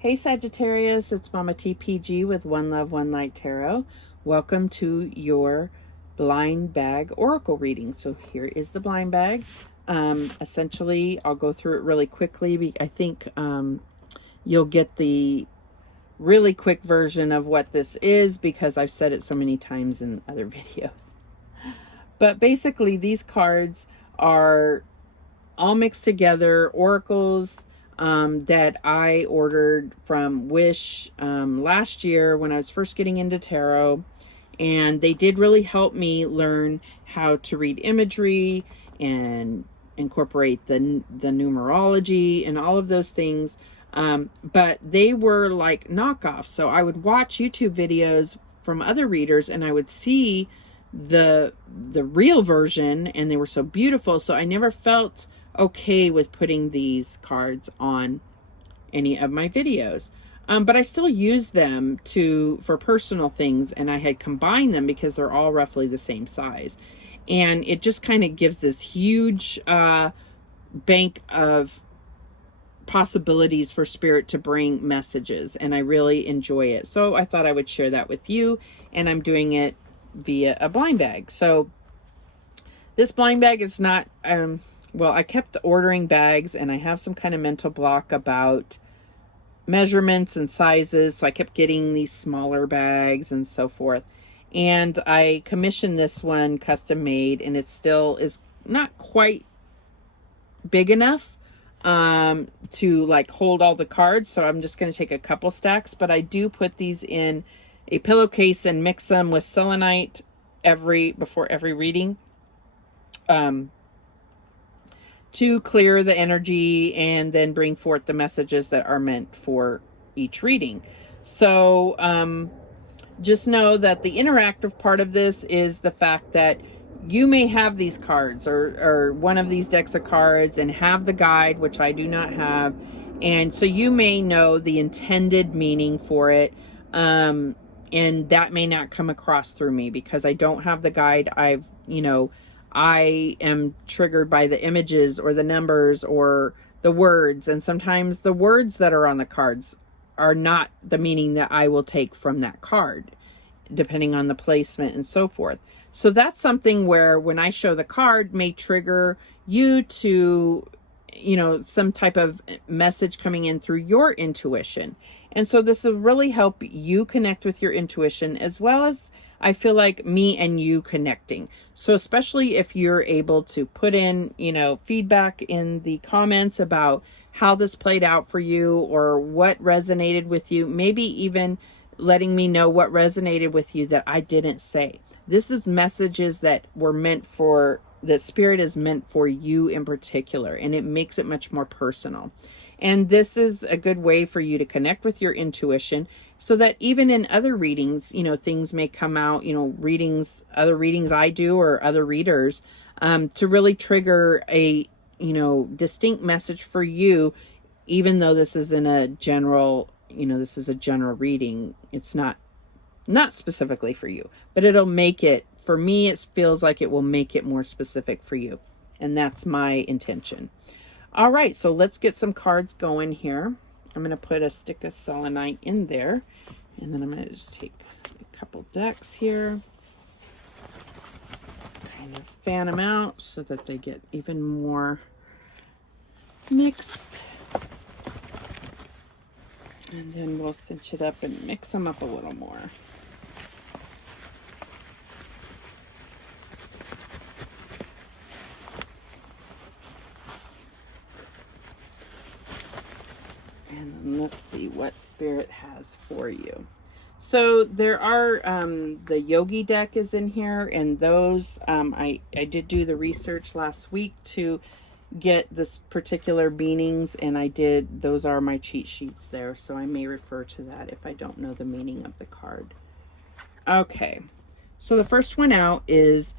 Hey Sagittarius, it's Mama TPG with One Love, One Light Tarot. Welcome to your blind bag oracle reading. So here is the blind bag. Essentially, I'll go through it really quickly. I think you'll get the really quick version of what this is because I've said it so many times in other videos. But basically, these cards are all mixed together oracles that I ordered from Wish last year when I was first getting into tarot, and they did really help me learn how to read imagery and incorporate the numerology and all of those things. But they were like knockoffs, so I would watch YouTube videos from other readers and I would see the real version, and they were so beautiful, so I never felt okay with putting these cards on any of my videos. But I still use them for personal things, and I had combined them because they're all roughly the same size. And it just kind of gives this huge bank of possibilities for Spirit to bring messages, and I really enjoy it. So I thought I would share that with you, and I'm doing it via a blind bag. So this blind bag is not... well, I kept ordering bags, and I have some kind of mental block about measurements and sizes, so I kept getting these smaller bags and so forth. And I commissioned this one custom made, and it still is not quite big enough to like hold all the cards, so I'm just going to take a couple stacks. But I do put these in a pillowcase and mix them with selenite before every reading. To clear the energy and then bring forth the messages that are meant for each reading. So just know that the interactive part of this is the fact that you may have these cards or one of these decks of cards and have the guide, which I do not have. And so you may know the intended meaning for it. And that may not come across through me because I don't have the guide. I am triggered by the images or the numbers or the words. And sometimes the words that are on the cards are not the meaning that I will take from that card, depending on the placement and so forth. So that's something where when I show the card may trigger you to, some type of message coming in through your intuition. And so this will really help you connect with your intuition, as well as I feel like me and you connecting. So especially if you're able to put in, feedback in the comments about how this played out for you or what resonated with you, maybe even letting me know what resonated with you that I didn't say. This is messages that Spirit is meant for you in particular, and it makes it much more personal. And this is a good way for you to connect with your intuition so that even in other readings, things may come out, other readings I do or other readers, to really trigger a, distinct message for you, even though this is in a general, this is a general reading. It's not specifically for you, but it'll make it, for me, it feels like it will make it more specific for you. And that's my intention. All right, so let's get some cards going here. I'm going to put a stick of selenite in there, and then I'm going to just take a couple decks here, kind of fan them out so that they get even more mixed. And then we'll cinch it up and mix them up a little more. And then let's see what Spirit has for you. So there are, the Yogi deck is in here, and those, I did do the research last week to get this particular meanings, and those are my cheat sheets there, so I may refer to that if I don't know the meaning of the card. Okay, so the first one out is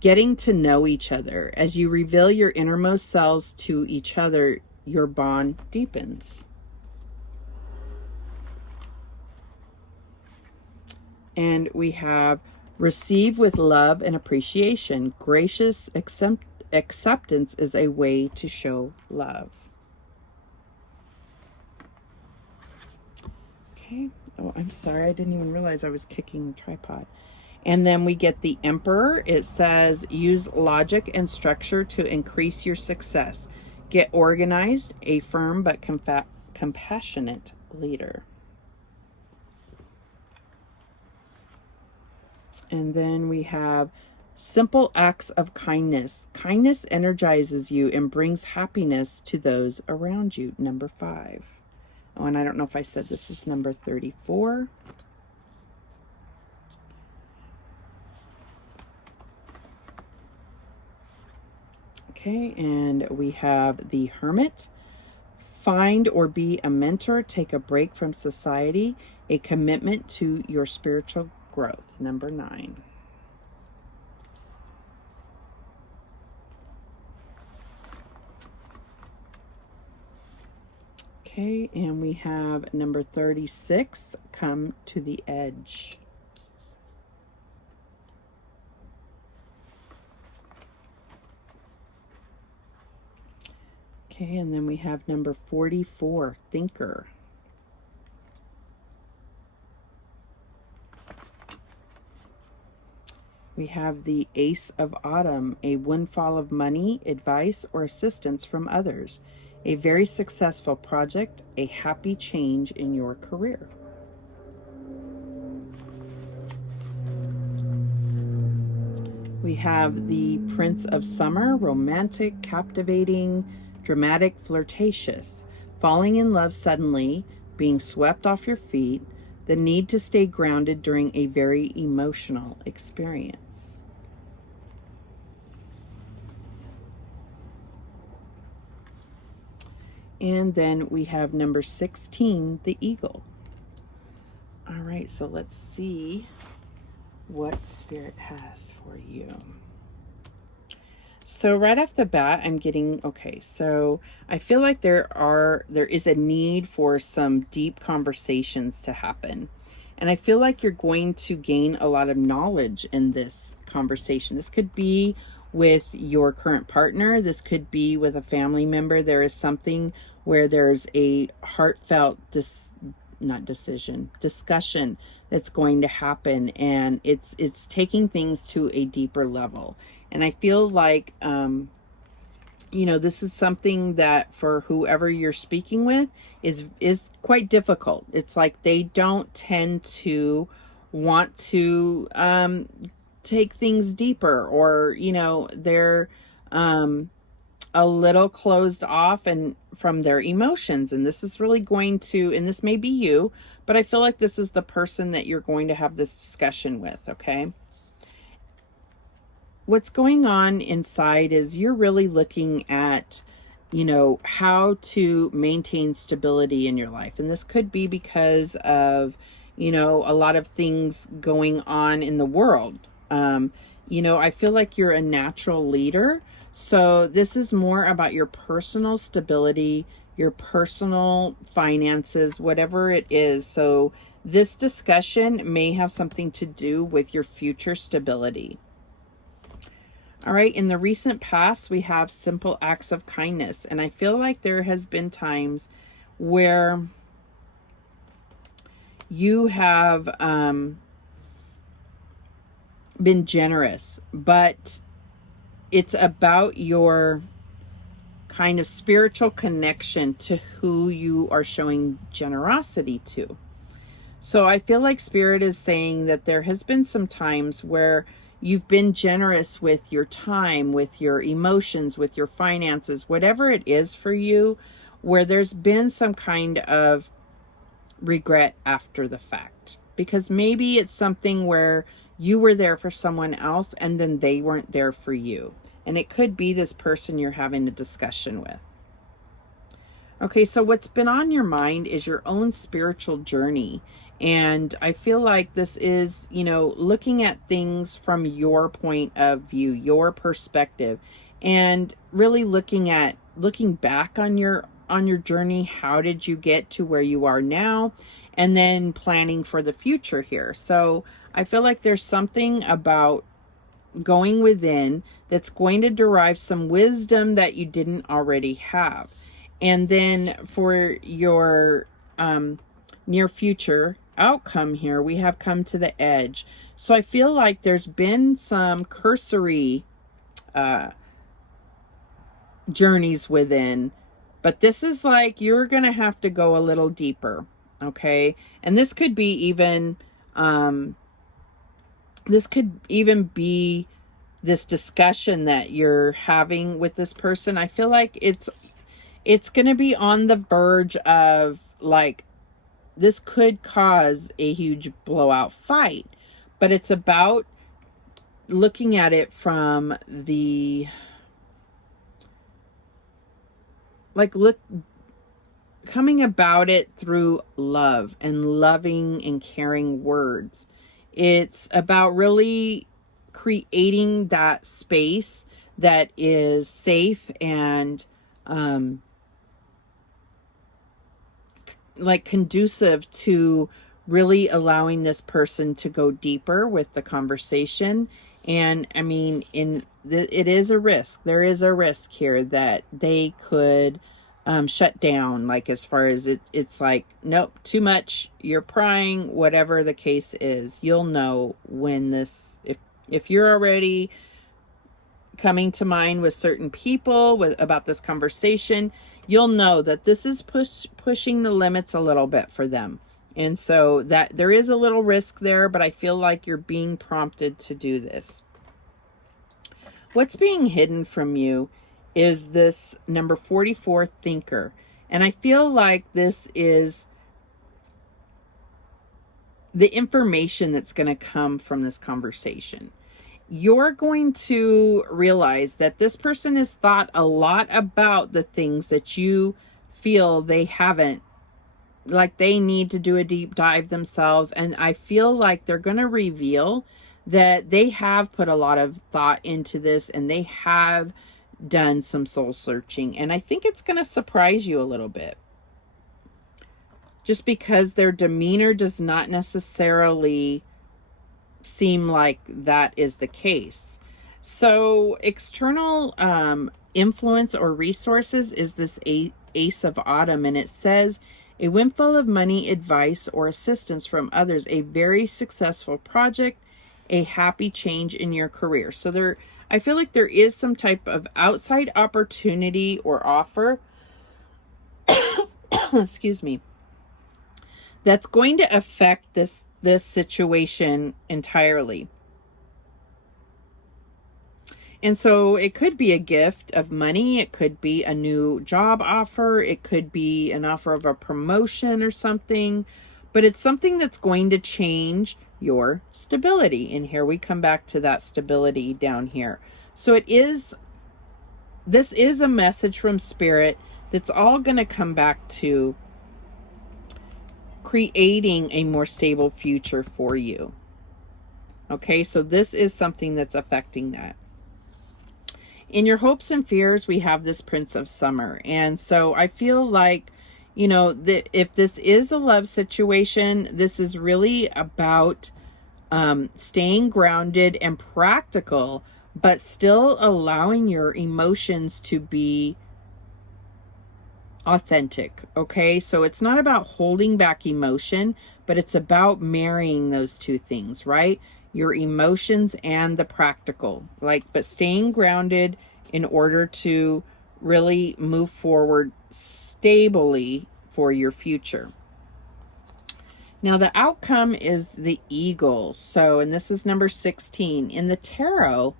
getting to know each other. As you reveal your innermost selves to each other, your bond deepens. And we have receive with love and appreciation. Gracious acceptance is a way to show love. Okay. Oh, I'm sorry. I didn't even realize I was kicking the tripod. And then we get the Emperor. It says, use logic and structure to increase your success. Get organized, a firm but compassionate leader. And then we have simple acts of kindness. Kindness energizes you and brings happiness to those around you. Number 5. Oh, and I don't know if I said this is number 34. Okay, and we have the Hermit. Find or be a mentor. Take a break from society. A commitment to your spiritual growth. Number 9. Okay, and we have number 36. Come to the edge. Okay, and then we have number 44, Thinker. We have the Ace of Autumn, a windfall of money, advice, or assistance from others. A very successful project, a happy change in your career. We have the Prince of Summer, romantic, captivating, dramatic, flirtatious, falling in love suddenly, being swept off your feet, the need to stay grounded during a very emotional experience. And then we have number 16, the Eagle. All right, so let's see what Spirit has for you. So right off the bat, I'm getting, okay, so I feel like there is a need for some deep conversations to happen. And I feel like you're going to gain a lot of knowledge in this conversation. This could be with your current partner. This could be with a family member. There is something where there's a heartfelt discussion that's going to happen, and it's taking things to a deeper level. And I feel like this is something that for whoever you're speaking with is quite difficult. It's like they don't tend to want to take things deeper, or they're a little closed off and from their emotions. And this is really going to, and this may be you, but I feel like this is the person that you're going to have this discussion with. Okay, what's going on inside is you're really looking at how to maintain stability in your life. And this could be because of a lot of things going on in the world. I feel like you're a natural leader. So this is more about your personal stability, your personal finances, whatever it is. So this discussion may have something to do with your future stability. All right, in the recent past, we have simple acts of kindness. And I feel like there has been times where you have been generous, but it's about your kind of spiritual connection to who you are showing generosity to. So I feel like Spirit is saying that there has been some times where you've been generous with your time, with your emotions, with your finances, whatever it is for you, where there's been some kind of regret after the fact. Because maybe it's something where you were there for someone else and then they weren't there for you. And it could be this person you're having a discussion with. Okay, so what's been on your mind is your own spiritual journey. And I feel like this is, looking at things from your point of view, your perspective, and really looking back on your journey. How did you get to where you are now? And then planning for the future here. So I feel like there's something about going within that's going to derive some wisdom that you didn't already have. And then for your near future outcome here, we have come to the edge. So I feel like there's been some cursory journeys within, but this is like you're going to have to go a little deeper, okay? And this could be even be this discussion that you're having with this person. I feel like it's going to be on the verge of, like, this could cause a huge blowout fight, but it's about looking at it from the, like, coming about it through love and loving and caring words. It's about really creating that space that is safe and like conducive to really allowing this person to go deeper with the conversation. And I mean, it is a risk. There is a risk here that they could shut down, like, as far as it's like, nope, too much, you're prying, whatever the case is. You'll know when this, if you're already coming to mind with certain people about this conversation, you'll know that this is pushing the limits a little bit for them. And so that there is a little risk there, but I feel like you're being prompted to do this. What's being hidden from you is this number 44, thinker. And I feel like this is the information that's going to come from this conversation. You're going to realize that this person has thought a lot about the things that you feel they haven't, like they need to do a deep dive themselves. And I feel like they're going to reveal that they have put a lot of thought into this and they have done some soul searching. And I think it's going to surprise you a little bit, just because their demeanor does not necessarily seem like that is the case. So external influence or resources is this Ace of Autumn, and it says a windfall of money, advice, or assistance from others, a very successful project, a happy change in your career. So I feel like there is some type of outside opportunity or offer excuse me, that's going to affect this situation entirely. And so it could be a gift of money, it could be a new job offer, it could be an offer of a promotion or something, but it's something that's going to change your stability. And here we come back to that stability down here. So this is a message from Spirit that's all going to come back to creating a more stable future for you. Okay, so this is something that's affecting that. In your hopes and fears, we have this Prince of Summer. And so I feel like, you know, if this is a love situation, this is really about staying grounded and practical, but still allowing your emotions to be authentic. Okay, so it's not about holding back emotion, but it's about marrying those two things, right? Your emotions and the practical, but staying grounded in order to really move forward stably for your future. Now the outcome is the Eagle. So, and this is number 16 in the tarot.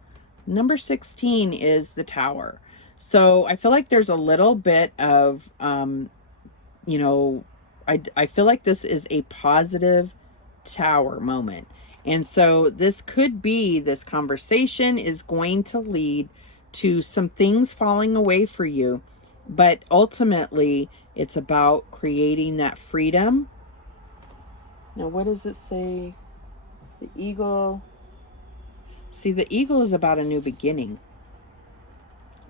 Number 16 is the Tower. So I feel like there's a little bit of, you know, I feel like this is a positive Tower moment. And so this could be, this conversation is going to lead to some things falling away for you. But ultimately, it's about creating that freedom. Now, what does it say? The Eagle. See, the Eagle is about a new beginning.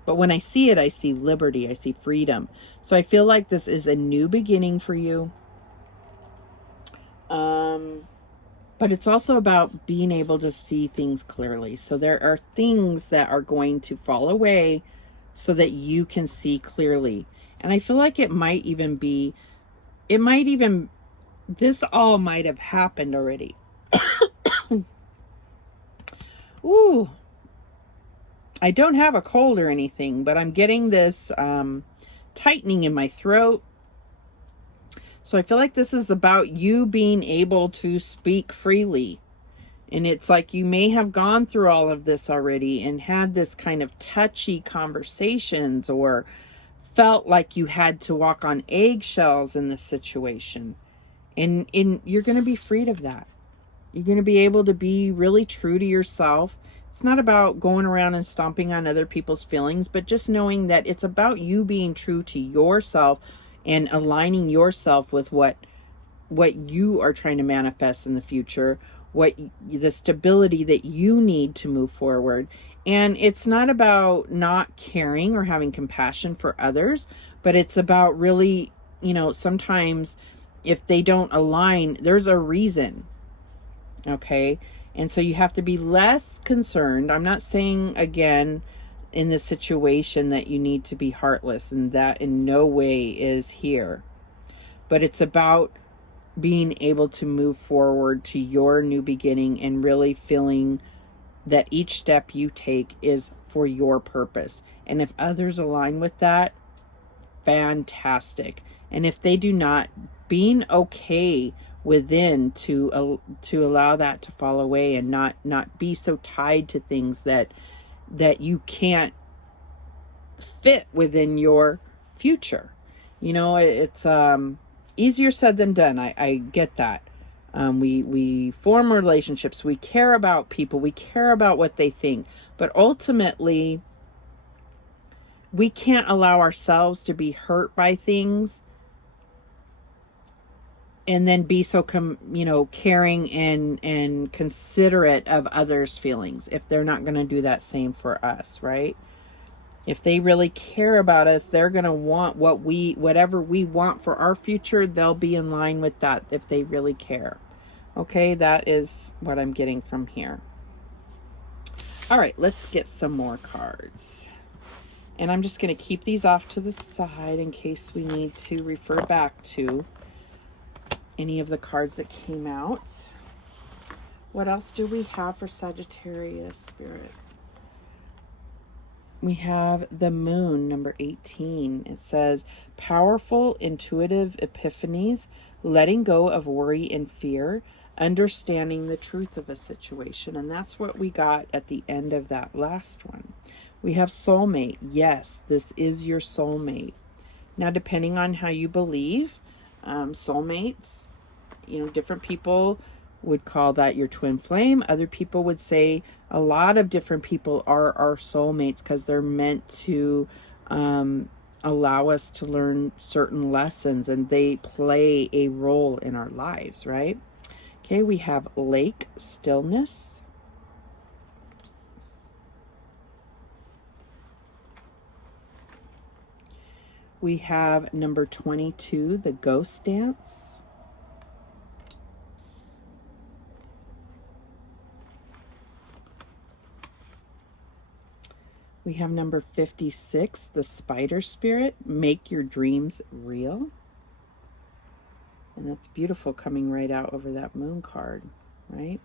But when I see it, I see liberty. I see freedom. So I feel like this is a new beginning for you. But it's also about being able to see things clearly. So there are things that are going to fall away so that you can see clearly. And I feel like it might even this all might have happened already. Ooh, I don't have a cold or anything, but I'm getting this tightening in my throat. So I feel like this is about you being able to speak freely. And it's like you may have gone through all of this already and had this kind of touchy conversations, or felt like you had to walk on eggshells in this situation. And you're going to be freed of that. You're going to be able to be really true to yourself. It's not about going around and stomping on other people's feelings, but just knowing that it's about you being true to yourself and aligning yourself with what you are trying to manifest in the future, the stability that you need to move forward. And it's not about not caring or having compassion for others, but it's about really, sometimes if they don't align, there's a reason. Okay. And so you have to be less concerned. I'm not saying, again, in this situation that you need to be heartless, and that in no way is here. But it's about being able to move forward to your new beginning and really feeling that each step you take is for your purpose. And if others align with that, fantastic. And if they do not, being okay within to allow that to fall away and not be so tied to things that you can't fit within your future. It's easier said than done. I get that. We form relationships. We care about people. We care about what they think. But ultimately, we can't allow ourselves to be hurt by things and then be so caring and considerate of others' feelings if they're not going to do that same for us, right? If they really care about us, they're going to want whatever we want for our future. They'll be in line with that if they really care. Okay, that is what I'm getting from here. All right, let's get some more cards. And I'm just going to keep these off to the side in case we need to refer back to any of the cards that came out. What else do we have for Sagittarius spirit? We have the moon, number 18. It says, powerful, intuitive epiphanies, letting go of worry and fear, understanding the truth of a situation. And that's what we got at the end of that last one. We have soulmate. Yes, this is your soulmate. Now, depending on how you believe, soulmates, different people would call that your twin flame. Other people would say a lot of different people are our soulmates because they're meant to allow us to learn certain lessons, and they play a role in our lives, right? Okay, we have lake stillness. We have number 22, the ghost dance. We have number 56, the spider spirit, make your dreams real. And that's beautiful, coming right out over that moon card, right?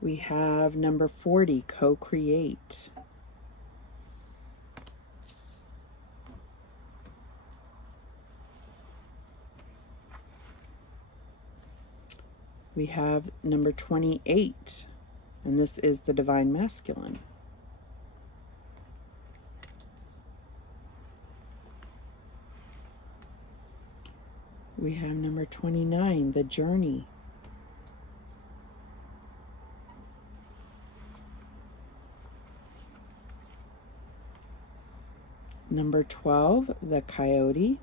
We have number 40, co-create. We have number 28, and this is the divine masculine. We have number 29, the journey. Number 12, the coyote.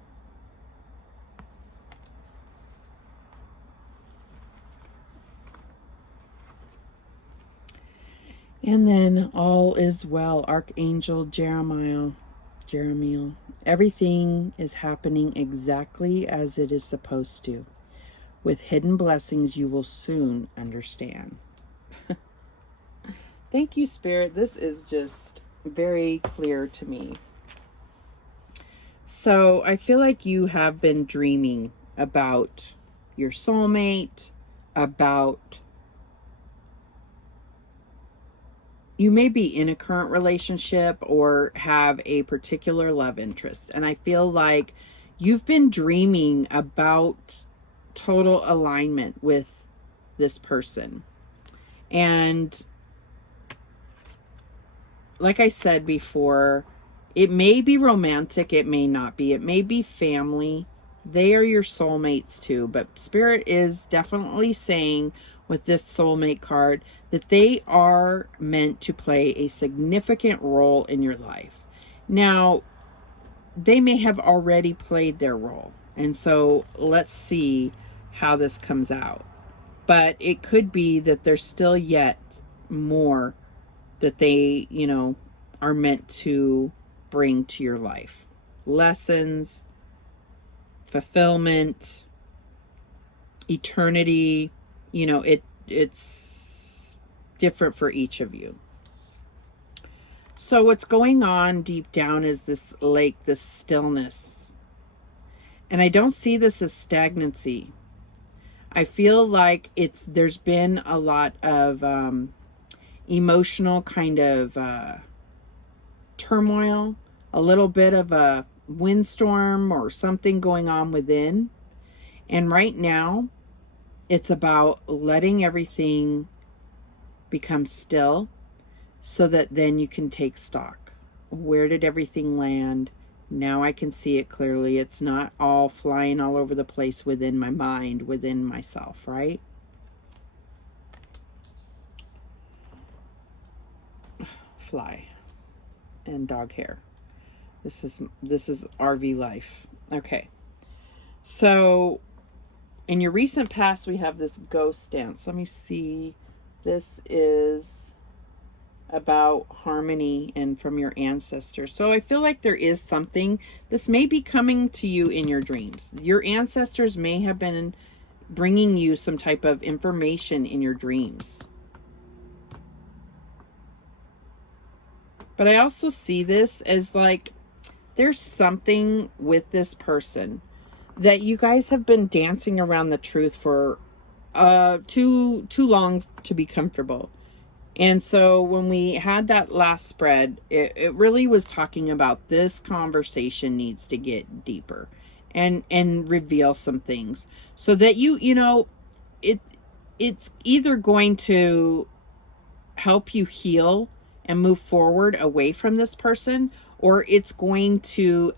And then all is well, Archangel Jeremiah. Everything is happening exactly as it is supposed to. With hidden blessings, you will soon understand. Thank you, Spirit. This is just very clear to me. So I feel like you have been dreaming about your soulmate, about you may be in a current relationship or have a particular love interest. And I feel like you've been dreaming about total alignment with this person. And like I said before, it may be romantic, it may not be. It may be family. They are your soulmates too. But Spirit is definitely saying with this soulmate card that they are meant to play a significant role in your life. Now, they may have already played their role. And so let's see how this comes out. But it could be that there's still yet more that they, are meant to bring to your life. Lessons, fulfillment, eternity, it's different for each of you. So what's going on deep down is this lake, this stillness. And I don't see this as stagnancy. I feel like there's been a lot of emotional kind of turmoil, a little bit of a windstorm or something going on within. And right now, it's about letting everything become still so that then you can take stock. Where did everything land? Now I can see it clearly. It's not all flying all over the place within my mind, within myself, right? Fly and dog hair. This is RV life. Okay. So in your recent past, we have this ghost dance. Let me see. This is about harmony and from your ancestors. So I feel like there is something. This may be coming to you in your dreams. Your ancestors may have been bringing you some type of information in your dreams. But I also see this as like there's something with this person that you guys have been dancing around the truth for too long to be comfortable. And so when we had that last spread, it really was talking about this conversation needs to get deeper and reveal some things so that it's either going to help you heal and move forward away from this person, or it's going to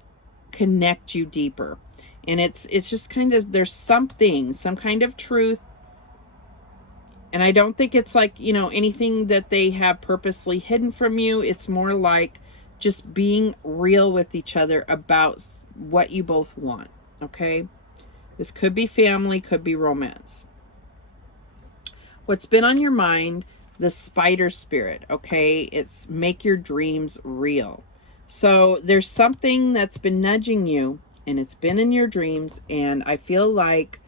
connect you deeper. And it's just kind of, there's some kind of truth. And I don't think it's like, anything that they have purposely hidden from you. It's more like just being real with each other about what you both want. Okay. This could be family, could be romance. What's been on your mind, the spider spirit. Okay. It's make your dreams real. So there's something that's been nudging you and it's been in your dreams. And I feel like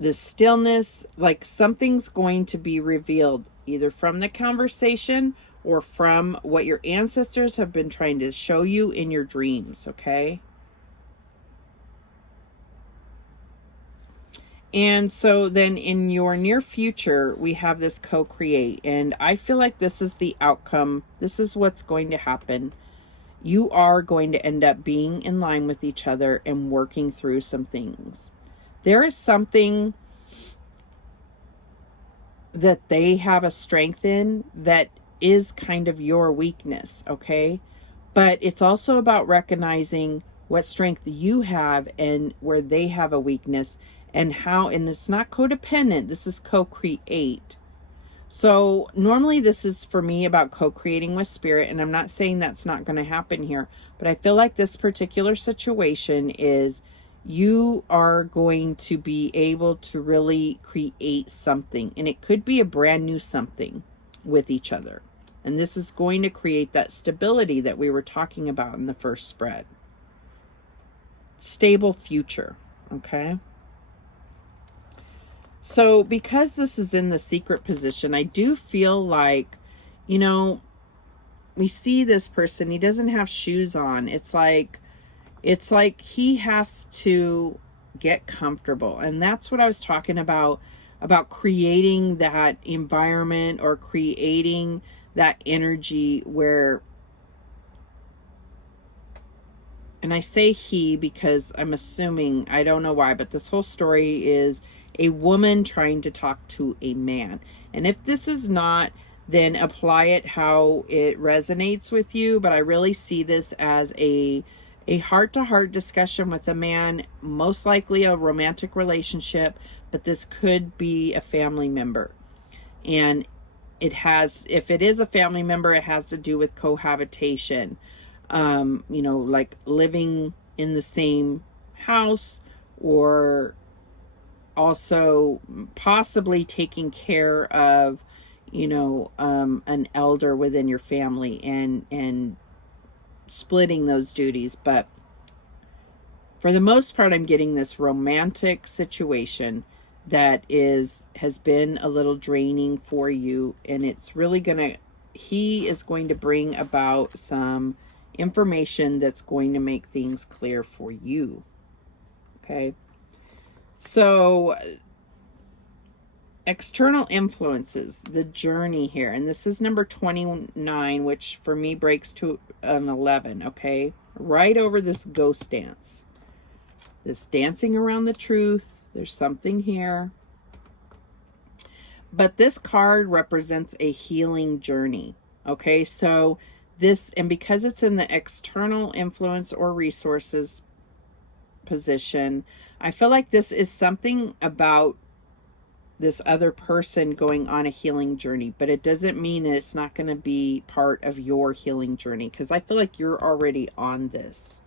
the stillness, like something's going to be revealed either from the conversation or from what your ancestors have been trying to show you in your dreams, okay? And so then in your near future, we have this co-create. And I feel like this is the outcome. This is what's going to happen. You are going to end up being in line with each other and working through some things. There is something that they have a strength in that is kind of your weakness, okay? But it's also about recognizing what strength you have and where they have a weakness and how, and it's not codependent, this is co-create. So normally this is for me about co-creating with spirit, and I'm not saying that's not going to happen here, but I feel like this particular situation is you are going to be able to really create something, and it could be a brand new something with each other. And this is going to create that stability that we were talking about in the first spread. Stable future, okay? So because this is in the secret position, I do feel like, we see this person, he doesn't have shoes on. It's like It's like he has to get comfortable. And that's what I was talking about creating that environment or creating that energy where, and I say he because I'm assuming, I don't know why, but this whole story is a woman trying to talk to a man. And if this is not, then apply it how it resonates with you. But I really see this as a heart-to-heart discussion with a man, most likely a romantic relationship, but this could be a family member. And it has, if it is a family member, it has to do with cohabitation. You know, like living in the same house, or also possibly taking care of, you know, an elder within your family, and splitting those duties. But for the most part, I'm getting this romantic situation that has been a little draining for you, and it's really he is going to bring about some information that's going to make things clear for you. Okay. So external influences, the journey here, and this is number 29, which for me breaks to an 11. Okay. Right over this ghost dance, this dancing around the truth. There's something here. But this card represents a healing journey. Okay. So this, and because it's in the external influence or resources position, I feel like this is something about this other person going on a healing journey, but it doesn't mean that it's not going to be part of your healing journey, because I feel like you're already on this.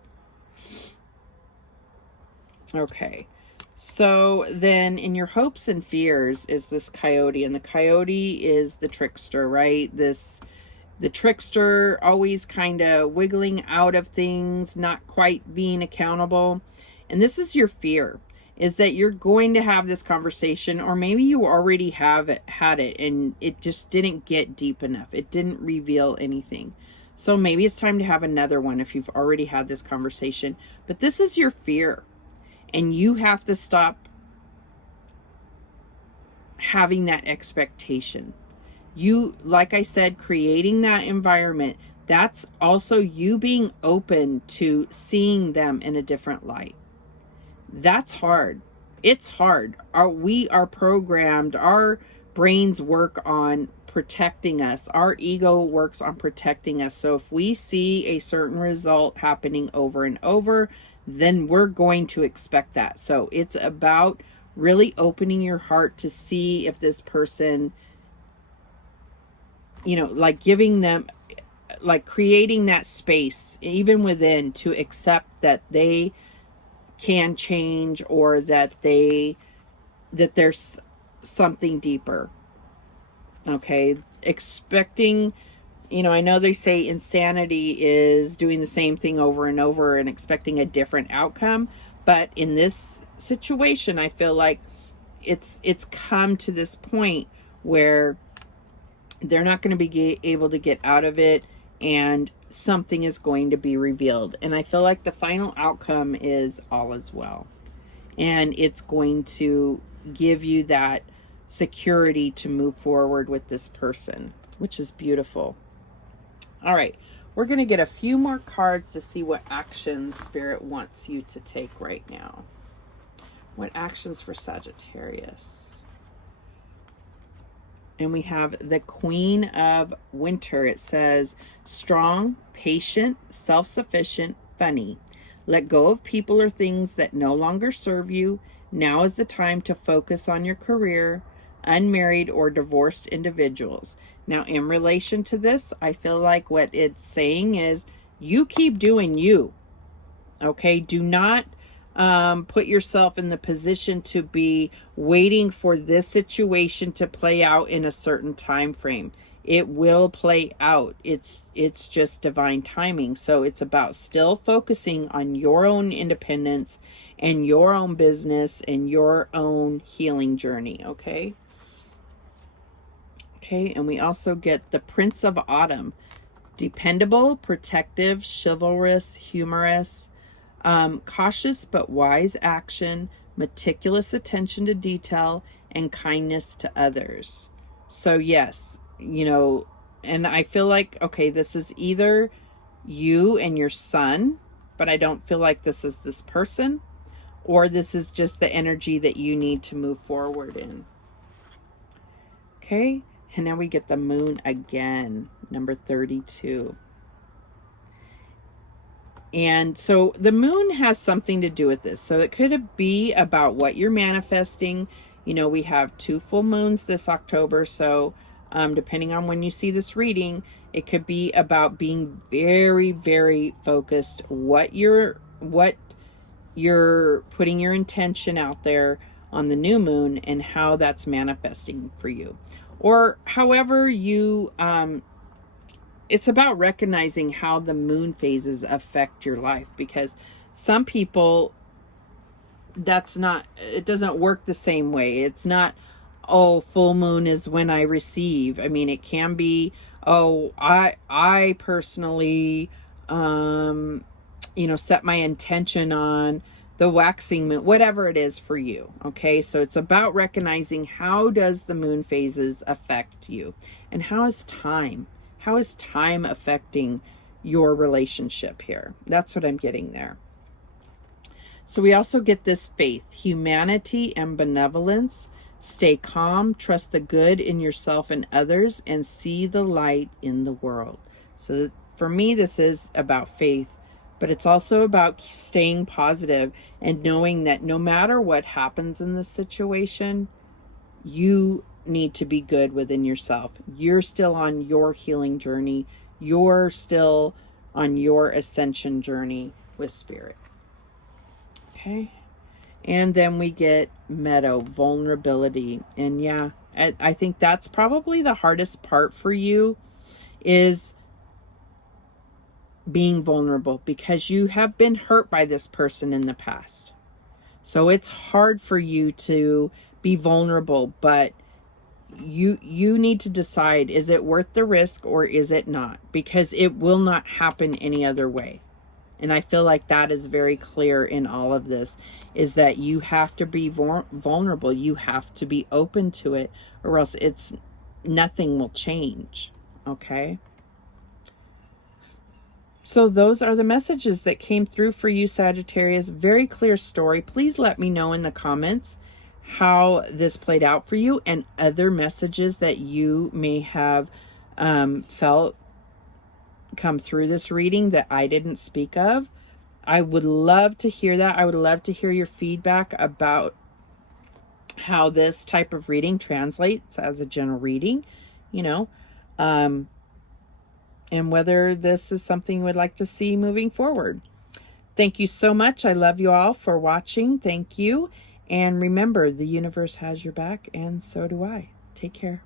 Okay. So then in your hopes and fears is this coyote, and the coyote is the trickster, right? The trickster, always kind of wiggling out of things, not quite being accountable. And this is your fear, is that you're going to have this conversation, or maybe you already had it and it just didn't get deep enough. It didn't reveal anything. So maybe it's time to have another one if you've already had this conversation. But this is your fear, and you have to stop having that expectation. You, like I said, creating that environment, that's also you being open to seeing them in a different light. That's hard. It's hard. We are programmed, our brains work on protecting us. Our ego works on protecting us. So if we see a certain result happening over and over, then we're going to expect that. So it's about really opening your heart to see if this person, you know, like giving them, like creating that space even within to accept that they can change, or that there's something deeper. Okay. Expecting, you know, I know they say insanity is doing the same thing over and over and expecting a different outcome, but in this situation, I feel like it's come to this point where they're not going to be able to get out of it, and something is going to be revealed. And I feel like the final outcome is all is well. And it's going to give you that security to move forward with this person, which is beautiful. All right. We're going to get a few more cards to see what actions Spirit wants you to take right now. What actions for Sagittarius? And we have the Queen of Winter. It says, strong, patient, self-sufficient, funny. Let go of people or things that no longer serve you. Now is the time to focus on your career. Unmarried or divorced individuals. Now, in relation to this, I feel like what it's saying is you keep doing you. Okay? Do not put yourself in the position to be waiting for this situation to play out in a certain time frame. It will play out. It's just divine timing. So it's about still focusing on your own independence and your own business and your own healing journey. Okay. Okay. And we also get the Prince of Autumn. Dependable, protective, chivalrous, humorous. Cautious but wise action, meticulous attention to detail, and kindness to others. So yes, and I feel like, okay, this is either you and your son, but I don't feel like this is this person, or this is just the energy that you need to move forward in. Okay, and now we get the moon again, number 32. And so the moon has something to do with this. So it could be about what you're manifesting. We have 2 full moons this October. So depending on when you see this reading, it could be about being very, very focused. What you're putting your intention out there on the new moon and how that's manifesting for you. Or however you, it's about recognizing how the moon phases affect your life, because some people, it doesn't work the same way. It's not, oh, full moon is when I receive. I mean, it can be, oh, I personally, set my intention on the waxing moon, whatever it is for you. Okay. So it's about recognizing, how does the moon phases affect you, and how is time affecting your relationship here? That's what I'm getting there. So we also get this faith, humanity, and benevolence. Stay calm, trust the good in yourself and others, and see the light in the world. So for me, this is about faith, but it's also about staying positive and knowing that no matter what happens in this situation, you need to be good within yourself. You're still on your healing journey. You're still on your ascension journey with spirit. Okay. And then we get meadow, vulnerability. And yeah, I think that's probably the hardest part for you, is being vulnerable, because you have been hurt by this person in the past. So it's hard for you to be vulnerable, but you need to decide, is it worth the risk or is it not? Because it will not happen any other way. And I feel like that is very clear in all of this, is that you have to be vulnerable. You have to be open to it, or else nothing will change. Okay. So those are the messages that came through for you, Sagittarius. Very clear story. Please let me know in the comments how this played out for you, and other messages that you may have felt come through this reading that I didn't speak of. I would love to hear that. I would love to hear your feedback about how this type of reading translates as a general reading, and whether this is something you would like to see moving forward. Thank you so much. I love you all for watching. Thank you. And remember, the universe has your back, and so do I. Take care.